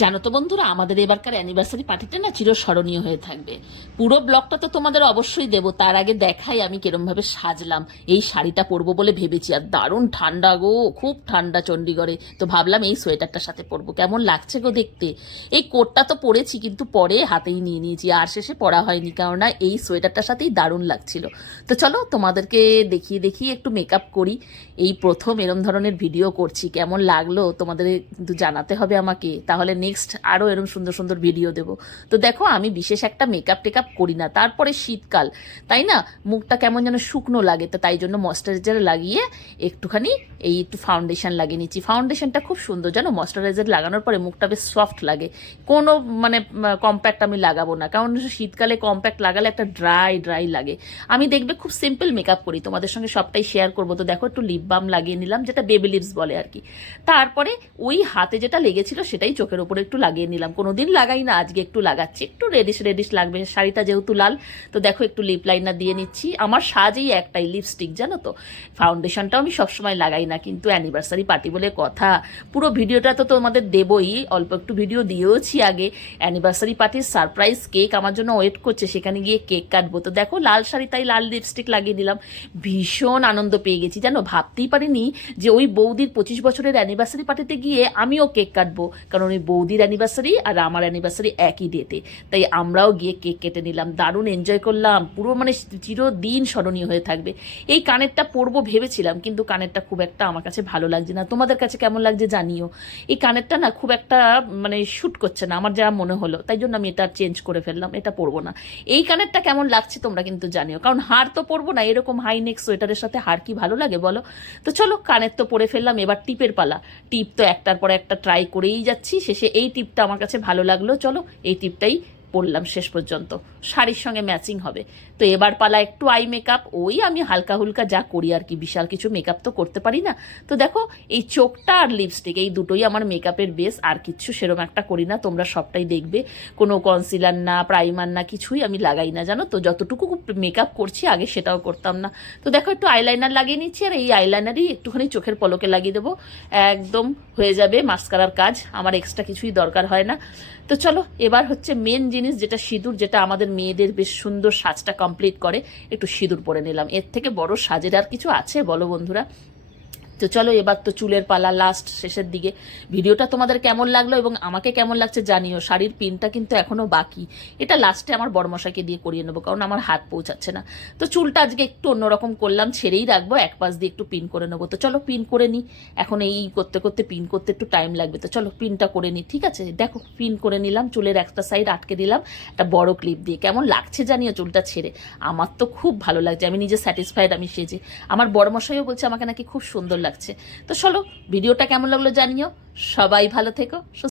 জানো তো বন্ধুরা, আমাদের এবারকার অ্যানিভার্সারি পার্টিটা না চিরস্মরণীয় হয়ে থাকবে। পুরো ব্লগটা তো তোমাদের অবশ্যই দেবো, তার আগে দেখাই আমি কিরমভাবে সাজলাম। এই শাড়িটা পরবো বলে ভেবেছি, আর দারুণ ঠান্ডা গো, খুব ঠান্ডা চণ্ডীগড়ে। তো ভাবলাম এই সোয়েটারটার সাথে পরবো, কেমন লাগছে গো দেখতে? এই কোটটা তো পরেছি, কিন্তু পরে হাতেই নিয়ে নিয়েছি, আর শেষে পরা হয়নি, কেননা এই সোয়েটারটার সাথেই দারুণ লাগছিল। তো চলো তোমাদেরকে দেখিয়ে দেখিয়ে একটু মেকআপ করি। এই প্রথম এরম ধরনের ভিডিও করছি, কেমন লাগল তোমাদের কিন্তু জানাতে হবে আমাকে। তাহলে নেক্সট আরও এরম সুন্দর সুন্দর ভিডিও দেব। তো দেখো, আমি বিশেষ একটা মেকআপ টেকআপ করি না। তারপরে শীতকাল, তাই না? মুখটা কেমন যেন শুকনো লাগে, তো তাই জন্য ময়শ্চারাইজার লাগিয়ে একটুখানি এই একটু ফাউন্ডেশন লাগিয়ে নিচ্ছি। ফাউন্ডেশনটা খুব সুন্দর, জানো? ময়শ্চারাইজার লাগানোর পরে মুখটা বেশ সফট লাগে। কোনো মানে কম্প্যাক্ট আমি লাগাবো না। কারণ শীতকালে কম্প্যাক্ট লাগালে একটা ড্রাই ড্রাই লাগে। আমি দেখবে খুব সিম্পল মেকআপ করি। তোমাদের সঙ্গে সবটাই শেয়ার করব। তো দেখো, একটু লিপ বাম লাগিয়ে নিলাম, যেটা বেবি লিপস বলে আর কি। তারপরে ওই হাতে যেটা লেগেছিল, সেটাই চোখের ওপরে একটু লাগিয়ে নিলাম। কোনো দিন লাগাই না, আজকে একটু লাগাচ্ছি। একটু রেডিশ রেডিশ লাগবে, শাড়িটা যেহেতু লাল, তো দেখো একটু লিপ লাইনার দিয়ে নিচ্ছি। আমার সাজেই একটাই লিপস্টিক জানো তো? ফাউন্ডেশনটাও আমি সবসময় লাগাই না, কিন্তু অ্যানিভার্সারি পার্টি বলে কথা। পুরো ভিডিওটা তো তোমাদের দেবই। অল্প একটু ভিডিও দিয়েওছি আগে। অ্যানিভার্সারি পার্টির সারপ্রাইজ কেক আমার জন্য ওয়েট করছে, সেখানে গিয়ে কেক কাটবো। তো দেখো, লাল শাড়ি, তাই লাল লিপস্টিক লাগিয়ে দিলাম ভীষণ আনন্দ পেয়ে গেছি, জানো? ভাবতেই পারিনি যে ওই বৌদির পঁচিশ বছরের অ্যানিভার্সারি পার্টিতে গিয়ে আমিও কেক কাটবো। কারণ ওই বৌদির অ্যানিভার্সারি আর আমার অ্যানিভার্সারি একই ডেতে তাই আমরাও গিয়ে কেক কেটে নিলাম, দারুণ এনজয় করলাম, পুরো মানে চিরদিন স্মরণীয় হয়ে থাকবে। এই কানেরটা পরবো ভেবেছিলাম, কিন্তু কানেরটা খুব একটা আমার কাছে ভালো লাগছে না। তোমাদের কাছে কেমন লাগছে জানিও। এই কানেরটা না খুব একটা মানে শ্যুট করছে না, আমার যা মনে হলো। তাই জন্য আমি এটা চেঞ্জ করে ফেললাম, এটা পরবো না। এই কানেরটা কেমন লাগছে তোমরা কিন্তু জানিও, কারণ হার তো পরবো না, এরকম হাই নেক সোয়েটারের সাথে হার কি ভালো লাগে বলো? তো চলো, কানের তো পরে ফেললাম, এবার টিপের পালা। টিপ তো একটার পর একটা ট্রাই করেই যাচ্ছি, শেষে এই টিপটা আমার কাছে ভালো লাগল। চলো এই টিপটাই পরলাম শেষ পর্যন্ত। শাড়ির সঙ্গে ম্যাচিং হবে। তো এবার পালা একটু আই মেকআপ ওই আমি হালকা হুলকা যা করি আর কি, বিশাল কিছু মেকআপ তো করতে পারি না। তো দেখো, এই চোখটা আর লিপস্টিক এই দুটোই আমার মেকআপের বেস আর কিছু সেরকম একটা করি না, তোমরা সবটাই দেখবে। কোনো কনসিলার না প্রাইমার না, কিছুই আমি লাগাই না, জানো তো? যতটুকু মেকআপ করছি, আগে সেটাও করতাম না। তো দেখো, একটু আইলাইনার লাগিয়ে নিচ্ছি, আর এই আইলাইনারই একটুখানি চোখের পলকে লাগিয়ে দেবো। একদম হয়ে যাবে মাস্কারার কাজ, আমার এক্সট্রা কিছুই দরকার হয় না। তো চলো, এবার হচ্ছে মেন জিনিস যেটা সিঁদুর, যেটা আমাদের মেয়েদের বেশ সুন্দর সাজটা কমপ্লিট করে, একটু সিঁদুর পরে নিলাম। এর থেকে বড় সাজের আর কিছু আছে? বলো বন্ধুরা। তো চলো এবার তো চুলের পালা লাস্ট শেষের দিকে। ভিডিওটা তোমাদের কেমন লাগল এবং আমাকে কেমন লাগছে জানিও। শাড়ির পিনটা কিন্তু এখনও বাকি। এটা লাস্টে আমার বড়মশাইকে দিয়ে করিয়ে নেব, কারণ আমার হাত পৌঁছাচ্ছে না। তো চুলটা আজকে একটু অন্যরকম করলাম, ছেড়েই রাখব, এক পাশ দিয়ে একটু পিন করে নেব। তো চলো পিন করে নিই এখন এই করতে করতে পিন করতে একটু টাইম লাগবে। তো চলো পিনটা করে নিই ঠিক আছে? দেখো পিন করে নিলাম, চুলের একটা সাইড আটকে দিলাম, একটা বড় ক্লিপ দিয়ে। কেমন লাগছে জানিও চুলটা ছেড়ে? আমার তো খুব ভালো লাগছে, আমি নিজে স্যাটিসফাইড আমি সেজে। আমার বড়মশাইও বলছে, আমাকে নাকি খুব সুন্দর লাগছে। তো চলো ভিডিওটা কেমন লাগল জানিও। সবাই ভালো থেকো